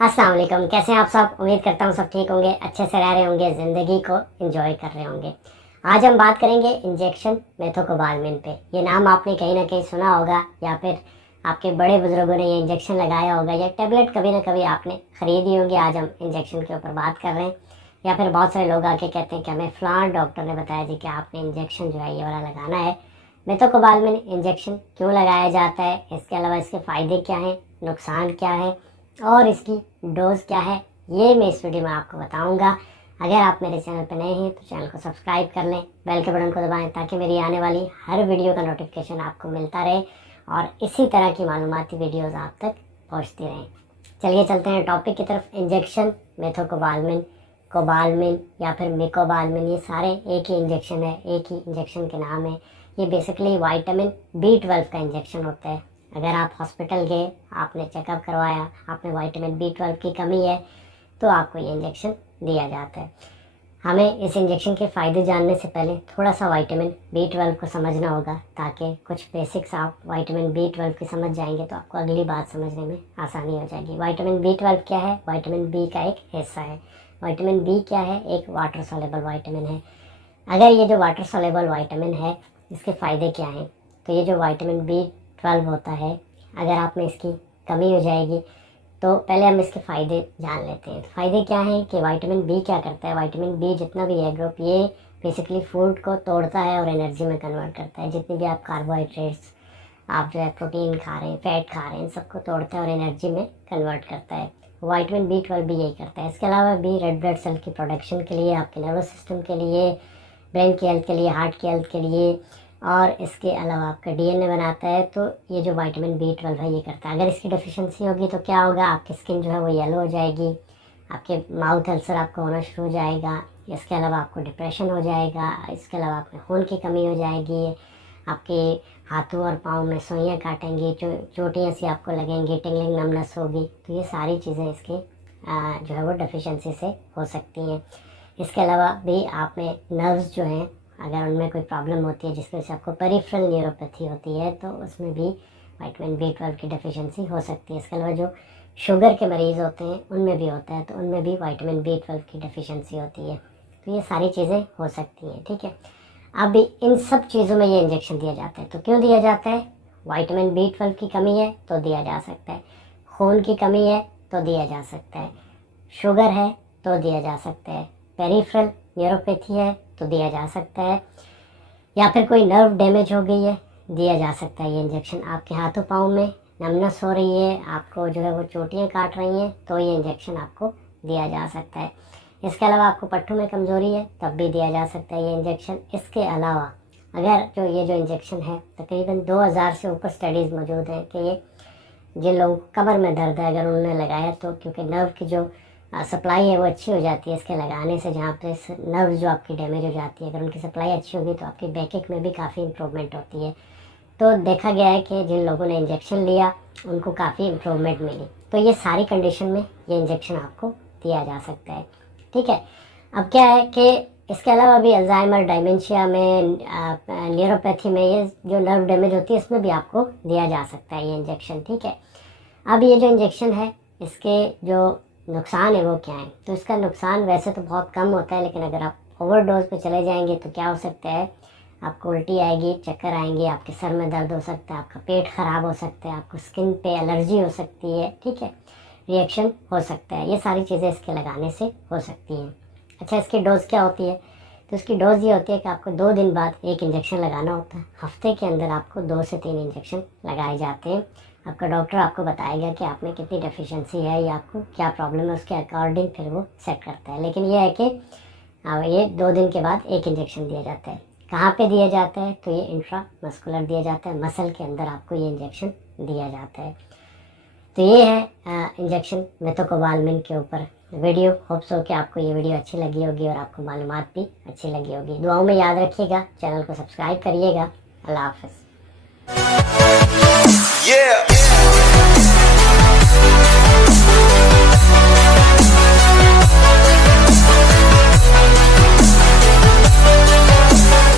अस्सलाम वालेकुम, कैसे हैं आप सब। उम्मीद करता हूँ सब ठीक होंगे, अच्छे से रह रहे होंगे, ज़िंदगी को एंजॉय कर रहे होंगे। आज हम बात करेंगे इंजेक्शन मेथोकोबालमिन पे। ये नाम आपने कहीं ना कहीं सुना होगा या फिर आपके बड़े बुजुर्गों ने ये इंजेक्शन लगाया होगा या टैबलेट कभी ना कभी आपने खरीदी होगी। आज हम इंजेक्शन के ऊपर बात कर रहे हैं। या फिर बहुत सारे लोग आके कहते हैं कि हमें फ़लाँ डॉक्टर ने बताया जी कि आपने इंजेक्शन जो है ये वाला लगाना है। मेथोकोबालमिन इंजेक्शन क्यों लगाया जाता है, इसके अलावा इसके फ़ायदे क्या हैं, नुकसान क्या है और इसकी डोज क्या है, ये मैं इस वीडियो में आपको बताऊंगा। अगर आप मेरे चैनल पर नए हैं तो चैनल को सब्सक्राइब कर लें, बेल के बटन को दबाएं ताकि मेरी आने वाली हर वीडियो का नोटिफिकेशन आपको मिलता रहे और इसी तरह की मालूमाती वीडियोस आप तक पहुंचती रहें। चलिए चलते हैं टॉपिक की तरफ। इंजेक्शन मेथोकोबालमिन, कोबालमिन या फिर मिकोबालमिन, ये सारे एक ही इंजेक्शन है, एक ही इंजेक्शन के नाम है। ये बेसिकली विटामिन B12 का इंजेक्शन होता है। अगर आप हॉस्पिटल गए, आपने चेकअप करवाया, आपने विटामिन B12 की कमी है तो आपको ये इंजेक्शन दिया जाता है। हमें इस इंजेक्शन के फ़ायदे जानने से पहले थोड़ा सा विटामिन B12 को समझना होगा, ताकि कुछ बेसिक्स आप विटामिन B12 की समझ जाएंगे तो आपको अगली बात समझने में आसानी हो जाएगी। विटामिन B12 क्या है? विटामिन B का एक हिस्सा है। विटामिन B क्या है? एक वाटर सॉल्युबल विटामिन है। अगर ये जो वाटर सॉल्युबल विटामिन है, इसके फ़ायदे क्या हैं? तो ये जो विटामिन B12 होता है, अगर आप में इसकी कमी हो जाएगी तो पहले हम इसके फ़ायदे जान लेते हैं। फ़ायदे क्या हैं कि विटामिन B क्या करता है। विटामिन B जितना भी है ग्रुप, ये बेसिकली फूड को तोड़ता है और एनर्जी में कन्वर्ट करता है। जितनी भी आप कार्बोहाइड्रेट्स, आप जो है प्रोटीन खा रहे हैं, फैट खा रहे हैं, सबको तोड़ता है और एनर्जी में कन्वर्ट करता है। विटामिन B12 भी यही करता है। इसके अलावा भी रेड ब्लड सेल की प्रोडक्शन के लिए, आपके नर्वस सिस्टम के लिए, ब्रेन की हेल्थ के लिए, हार्ट की हेल्थ के लिए, और इसके अलावा आपका DNA बनाता है। तो ये जो विटामिन B12 है ये करता है। अगर इसकी डेफिशिएंसी होगी तो क्या होगा? आपकी स्किन जो है वो येलो हो जाएगी, आपके माउथ अल्सर आपको होना शुरू हो जाएगा, इसके अलावा आपको डिप्रेशन हो जाएगा, इसके अलावा आप में खून की कमी हो जाएगी, आपके हाथों और पाँव में सुइयाँ काटेंगी, चोटियाँ सी आपको लगेंगी, टिंगलिंग नमनेस होगी। तो ये सारी चीज़ें इसके जो है वो डेफिशिएंसी से हो सकती हैं। इसके अलावा भी आप में नर्व्स जो हैं, अगर उनमें कोई प्रॉब्लम होती है जिसकी वजह से आपको पेरिफेरल न्यूरोपैथी होती है तो उसमें भी विटामिन B12 की डेफिशिएंसी हो सकती है। इसके अलावा जो शुगर के मरीज़ होते हैं उनमें भी होता है, तो उनमें भी विटामिन B12 की डेफिशिएंसी होती है। तो ये सारी चीज़ें हो सकती हैं, ठीक है। अब इन सब चीज़ों में ये इंजेक्शन दिया जाता है। तो क्यों दिया जाता है? विटामिन B12 की कमी है तो दिया जा सकता है, खून की कमी है तो दिया जा सकता है, शुगर है तो दिया जा सकता है, पेरिफेरल न्यूरोपैथी है तो दिया जा सकता है, या फिर कोई नर्व डैमेज हो गई है, दिया जा सकता है ये इंजेक्शन। आपके हाथों पाँव में नमनेस हो रही है, आपको जो है वो चोटियाँ काट रही हैं, तो ये इंजेक्शन आपको दिया जा सकता है। इसके अलावा आपको पट्टों में कमज़ोरी है तब भी दिया जा सकता है ये इंजेक्शन। इसके अलावा अगर ये जो इंजेक्शन है, तकरीबन 2000 से ऊपर स्टडीज़ मौजूद हैं कि ये जिन लोगों को कमर में दर्द है, अगर उन्होंने लगाया तो क्योंकि नर्व की जो सप्लाई है वो अच्छी हो जाती है इसके लगाने से। जहाँ पे नर्व जो आपकी डैमेज हो जाती है, अगर उनकी सप्लाई अच्छी होगी तो आपकी बैकएक में भी काफ़ी इम्प्रूवमेंट होती है। तो देखा गया है कि जिन लोगों ने इंजेक्शन लिया उनको काफ़ी इम्प्रूवमेंट मिली। तो ये सारी कंडीशन में ये इंजेक्शन आपको दिया जा सकता है, ठीक है। अब क्या है कि इसके अलावा भी अल्जाइमर, डायमेंशिया में, न्यूरोपैथी में, ये जो नर्व डैमेज होती है इसमें भी आपको दिया जा सकता है ये इंजेक्शन, ठीक है। अब ये जो इंजेक्शन है इसके जो नुकसान है वो क्या है? तो इसका नुकसान वैसे तो बहुत कम होता है, लेकिन अगर आप ओवरडोज पे चले जाएंगे तो क्या हो सकता है? आपको उल्टी आएगी, चक्कर आएंगे, आपके सर में दर्द हो सकता है, आपका पेट ख़राब हो सकता है, आपको स्किन पे एलर्जी हो सकती है, ठीक है, रिएक्शन हो सकता है। ये सारी चीज़ें इसके लगाने से हो सकती हैं। अच्छा, इसकी डोज़ क्या होती है? तो इसकी डोज़ ये होती है कि आपको 2 दिन बाद एक इंजेक्शन लगाना होता है। हफ्ते के अंदर आपको 2 से 3 इंजेक्शन लगाए जाते हैं। आपका डॉक्टर आपको बताएगा कि आप में कितनी डेफिशिएंसी है या आपको क्या प्रॉब्लम है, उसके अकॉर्डिंग फिर वो सेट करता है। लेकिन ये है कि ये 2 दिन के बाद एक इंजेक्शन दिया जाता है। कहाँ पे दिया जाता है? तो ये इंट्रामस्कुलर दिया जाता है, मसल के अंदर आपको ये इंजेक्शन दिया जाता है। तो ये है इंजेक्शन मेथोकोबालमिन के ऊपर वीडियो। होप्स हो कि आपको ये वीडियो अच्छी लगी होगी और आपको मालूमात भी अच्छी लगी होगी। दुआओं में याद रखिएगा, चैनल को सब्सक्राइब करिएगा। अल्लाह हाफ़िज़।